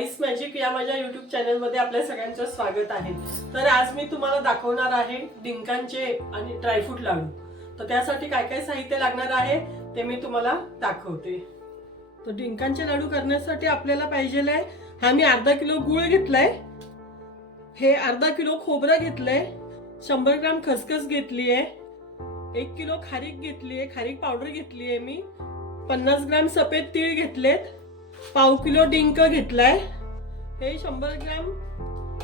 Ice magic या माझ्या YouTube चॅनलमध्ये आपल्या सगळ्यांचं स्वागत आहे। तर आज मी तुम्हाला दाखवणार आहे डिंकांचे आणि ड्रायफ्रूट लाडू। तर त्यासाठी काय काय साहित्य लागणार आहे ते मी तुम्हाला दाखवते। तर डिंकांचे लाडू करण्यासाठी आपल्याला पाहिजे आहे, हा मी अर्धा किलो गूळ घेतलाय, हे अर्धा किलो खोबरं घेतलंय, 100 ग्राम खसखस घेतली आहे, 1 किलो खारीक घेतली आहे, खारीक पावडर घेतली आहे मी, 50 ग्राम सफेद तीळ घेतलेत, पाव किलो डिंक घेतलाय, हे 100 ग्राम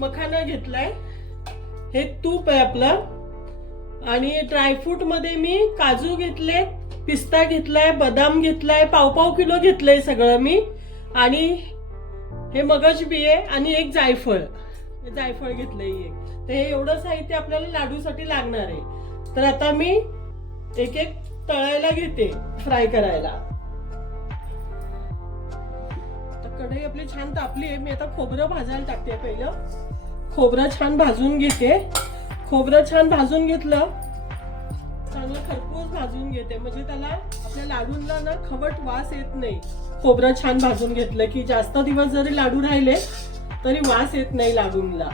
मखाना घेतलाय, हे तूप आहे आपलं, आणि ड्रायफ्रूट मध्ये मी काजू घेतले, पिस्ता घेतलाय, बदाम घेतलाय, पाव किलो घेतलंय सगळं मी, आणि हे मगज बी आहे, आणि एक जायफळ घेतलंय एक। तर हे एवढं साहित्य आपल्याला लाडूसाठी लागणार आहे। तर आता मी एक एक तळायला घेते, फ्राय करायला। कढई आपली छान तापली आहे, मी आता खोबरं भाजायला टाकते। पहिलं खोबरं छान भाजून घेते। खोबरं छान भाजून घेतलं, चांगलं खरपूस भाजून घेते, म्हणजे त्याला आपल्या लाडूंना ना खवट वास येत नाही। खोबरं छान भाजून घेतलं की जास्त दिवस जरी लाडू राहिले तरी वास येत नाही लाडूंना,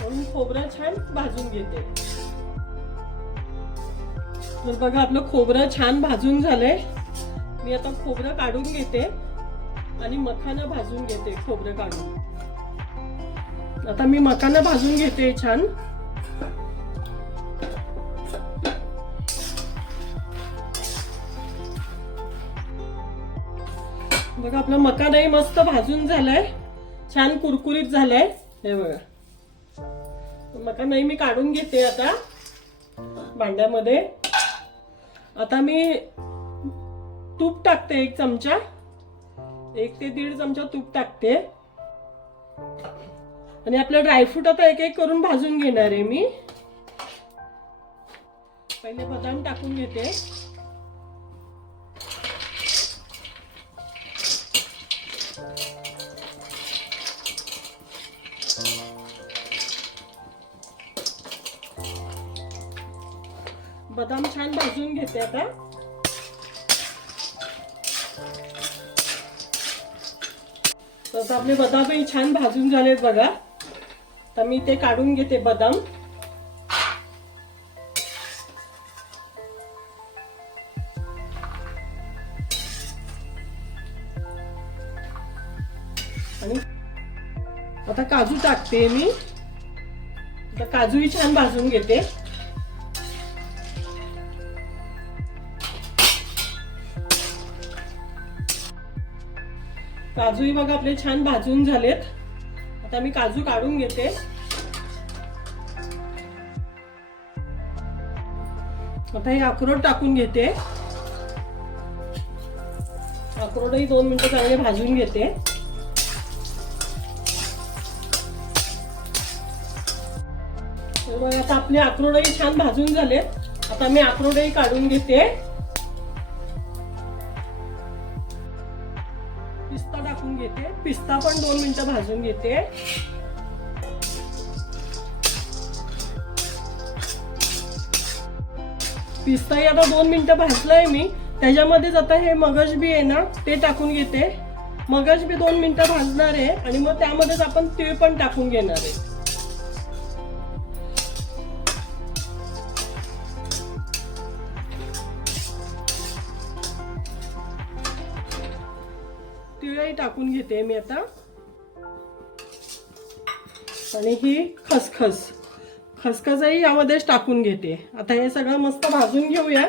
म्हणून खोबरं छान भाजून घेते। तर बघा आपलं खोबरं छान भाजून झालंय, मी आता खोबरं काढून घेते आणि मखाना भाजून घेते। खोबरं काढून आता मी मखाना भाजून घेते छान। बघा आपला मखानाही मस्त भाजून झालाय, छान कुरकुरीत झालाय, हे बघा। मखानाही मी काढून घेते आता भांड्यामध्ये। आता मी तूप टाकते, 1 चमचा, 1 ते 1.5 चमचा तूप टाकते, आणि आपलं ड्रायफ्रूट आता एक एक करून भाजून घेणार आहे मी। पहिले बदाम टाकून घेते, बदाम छान भाजून घेते आता। तर आपले बदामही छान भाजून झालेत बघा, तर मी ते काढून घेते बदाम। आणि आता काजू टाकते मी, आता काजूही छान भाजून घेते। काजूही बघा आपले छान भाजून झालेत, आता मी काजू काढून घेते। आता हे अक्रोड टाकून घेते, अक्रोडही 2 मिनिटं चांगले भाजून घेते। आता आपले अक्रोडही छान भाजून झालेत, आता मी अक्रोडही काढून घेते। पिस्ता टाकून घेते, पिस्ता पण 2 मिनिटं भाजून घेते। पिस्ताही आता 2 मिनिटं भाजलाय मी, त्याच्यामध्येच आता हे मगज बी आहे ना ते टाकून घेते। मगज बी 2 मिनिटं भाजणार आहे, आणि मग त्यामध्येच आपण तीळ पण टाकून घेणार आहे। तिळही टाकून घेते मी आता, आणि ही खसखसही यामध्येच टाकून घेते। आता हे सगळं मस्त भाजून घेऊया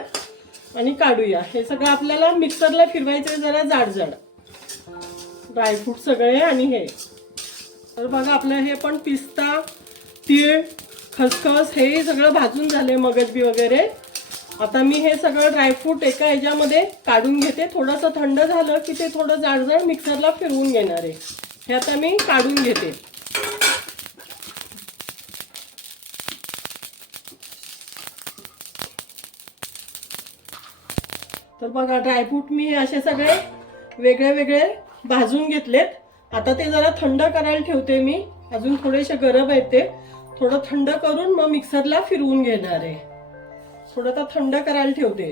आणि काढूया। हे सगळं आपल्याला मिक्सरला फिरवायचं जरा जाड ड्रायफ्रूट सगळे, आणि हे तर बघा आपलं हे पण पिस्ता, तीळ, खसखस हे सगळं भाजून झाले, मगजबी वगैरे। आता मी हे सगळं ड्रायफ्रूट एका ह्याच्यामध्ये काढून घेते, थोडंसं थंड झालं की ते थोडं जाड मिक्सरला फिरवून घेणार आहे। हे आता मी काढून घेते। तर बघा ड्रायफ्रूट मी असे सगळे वेगळे भाजून घेतलेत। आता ते जरा थंड करायला ठेवते मी, अजून थोडेसे गरम आहेत ते, थोडं थंड करून मग मिक्सरला फिरवून घेणार आहे। थोडं आता थंड करायला ठेवते।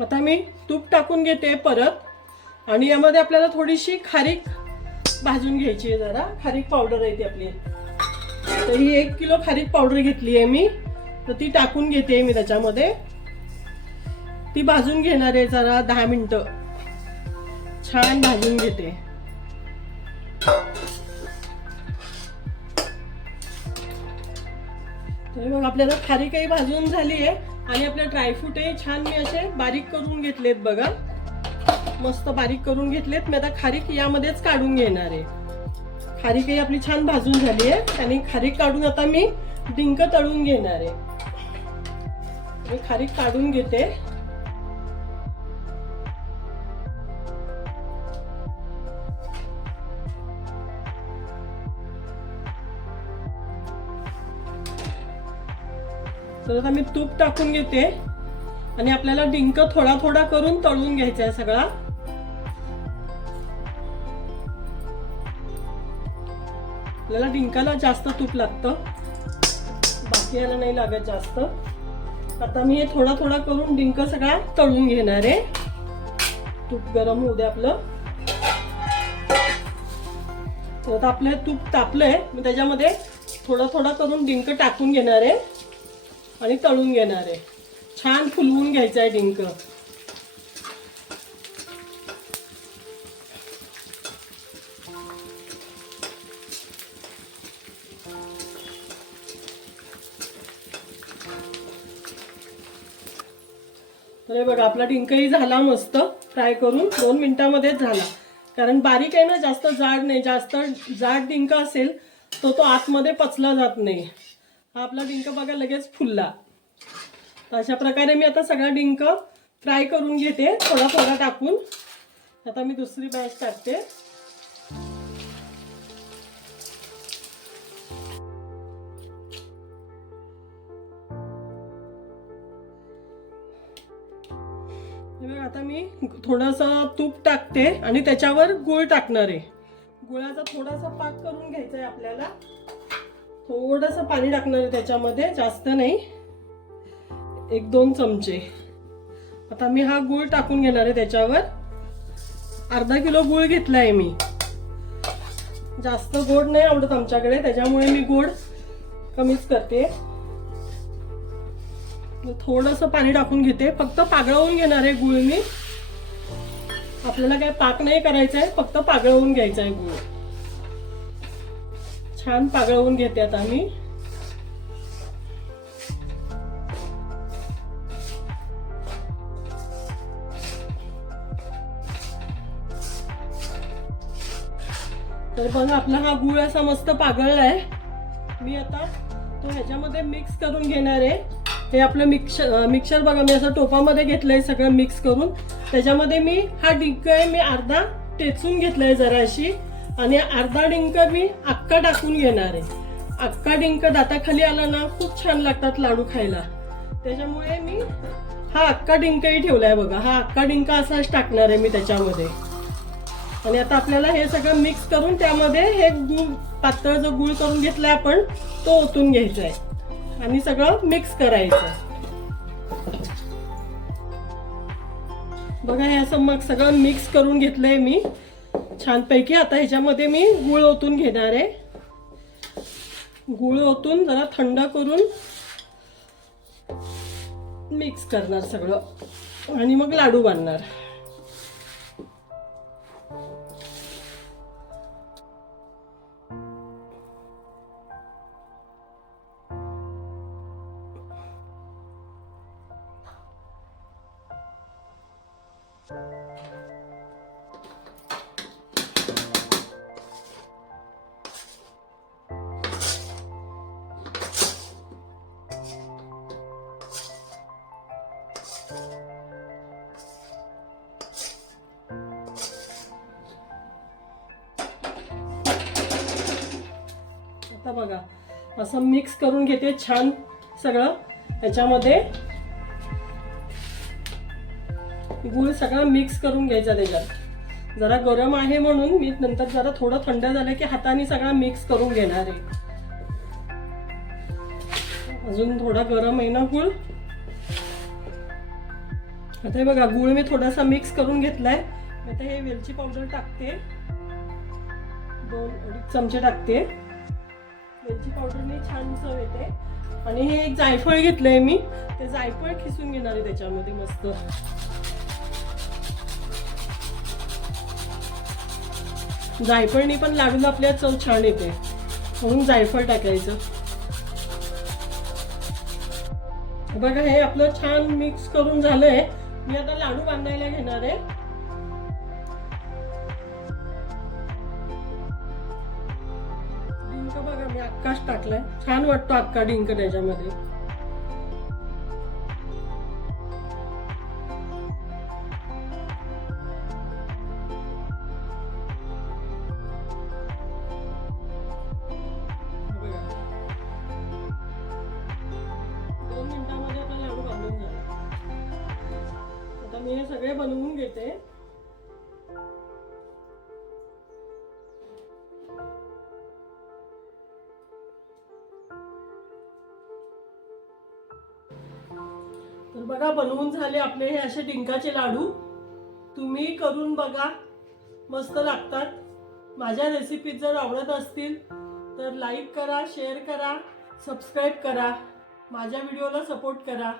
आता मी तूप टाकून घेते परत आणि यामध्ये आपल्याला थोडीशी खारीक भाजून घ्यायची आहे. जरा खारीक पावडर आहे ती आपली. तर ही 1 किलो खारीक पावडर घेतली आहे मी. तर ती टाकून घेते मी त्याच्यामध्ये. ती भाजून घेणार आहे जरा 10 मिनिटं. छान भाजून घेते. तर मग आपल्याला खारीकही भाजून झाली आहे आणि आपले ड्रायफ्रूटही छान मी असे बारीक करून घेतलेत बघा. मस्त बारीक करून घेतलेत. मी आता खारीक यामध्येच काढून घेणार आहे. खारीकही आपली छान भाजून झाली आहे आणि खारीक काढून आता मी डिंक तळून घेणार आहे. मी खारीक काढून घेते. तर आता मी तूप टाकून घेते आणि आपल्याला डिंक थोडा थोडा करून तळून घ्यायचा आहे सगळा. आपल्याला डिंकाला जास्त तूप लागतं, बाकी याला नाही लागत जास्त. आता मी हे थोडा थोडा करून डिंक सगळा तळून घेणार आहे. तूप गरम होऊ दे आपलं. तर आता आपलं तूप तापलंय. मी त्याच्यामध्ये थोडा थोडा करून डिंक टाकून घेणार आहे आणि तळून घेणार आहे. छान फुलवून घ्यायचं आहे डिंक. तर हे बघा आपला डिंकही झाला मस्त फ्राय करून. 2 मिनिटांमध्येच झाला. कारण बारीक आहे ना, जास्त जाड नाही. जास्त जाड डिंक असेल तो आतमध्ये पचला जात नाही. हा आपला डिंक बघा लगेच फुलला. तर अशा प्रकारे मी आता सगळा डिंक फ्राय करून घेते थोडा थोडा टाकून. आता मी दुसरी बॅच टाकते. आता मी थोडंसं तूप टाकते आणि त्याच्यावर गूळ टाकणार आहे. गुळाचा थोडासा पाक करून घ्यायचा आहे आपल्याला. थोडंसं पाणी टाकणार आहे त्याच्यामध्ये, जास्त नाही, 1-2 चमचे. आता मी हा गूळ टाकून घेणार आहे त्याच्यावर. अर्धा किलो गूळ घेतलाय मी. जास्त गोड नाही आवडत आमच्याकडे, त्याच्यामुळे मी गोड कमीच करते. थोडंसं पाणी टाकून घेते. फक्त पागळवून घेणार आहे गूळ मी. आपल्याला काय पाक नाही करायचा आहे, फक्त पागळवून घ्यायचा आहे गूळ. छान पागळवून घेते आता मी. तर बघा आपला हा गूळ असा मस्त पागळलाय. मी आता तो ह्याच्यामध्ये मिक्स करून घेणार आहे. हे आपलं मिक्सर बघा मी असं टोपामध्ये घेतलंय सगळं मिक्स करून. त्याच्यामध्ये मी हा डिंक आहे मी अर्धा टेचून घेतलाय जराशी आणि अर्धा डिंक मी अख्खा टाकून घेणार आहे. अख्खा डिंक दाताखाली आला ना खूप छान लागतात लाडू खायला. त्याच्यामुळे मी हा अख्खा डिंकही ठेवलाय बघा. हा अख्खा डिंक असाच टाकणार आहे मी त्याच्यामध्ये. आणि आता आपल्याला हे सगळं मिक्स करून त्यामध्ये हे गूळ पातळ जो गूळ करून घेतलाय आपण तो ओतून घ्यायचा आहे आणि सगळं मिक्स करायचं. बघा हे असं मग सगळं मिक्स करून घेतलंय मी छानपैकी. आता ह्याच्यामध्ये मी गूळ ओतून घेणार आहे. गूळ ओतून जरा थंड करून मिक्स करणार सगळं आणि मग लाडू बांधणार. आता बघा असं मिक्स करून घेते छान सगळं. याच्यामध्ये गूळ सगळं मिक्स करून घ्यायचा. त्याच्यात जरा गरम आहे म्हणून मी नंतर जरा थोडं थंड झालं की हाताने सगळं मिक्स करून घेणार आहे. अजून थोडा गरम आहे ना गूळ. आता हे बघा गूळ मी थोडासा मिक्स करून घेतलाय. आता हे वेलची पावडर टाकते, 2-2.5 चमचे टाकते. वेलची पावडरने छान चव येते. आणि हे एक जायफळ घेतलंय मी, ते जायफळ खिसून घेणार आहे त्याच्यामध्ये मस्त. जायफळनी पण लाडूला आपल्या चव छान येते, म्हणून जायफळ टाकायचं. बघा हे आपलं छान मिक्स करून झालंय. मी आता लाडू बांधायला घेणार आहे. डिंक बघा मी अक्काच टाकलाय, छान वाटतो अक्का डिंक त्याच्यामध्ये. मी हे सगळे बनवून घेते. तर बघा बनवून झाले आपले हे असे डिंकाचे लाडू. तुम्ही करून बघा, मस्त लागतात. माझ्या रेसिपी जर आवडत असतील तर लाईक करा, शेअर करा, सबस्क्राईब करा, माझ्या व्हिडिओला सपोर्ट करा.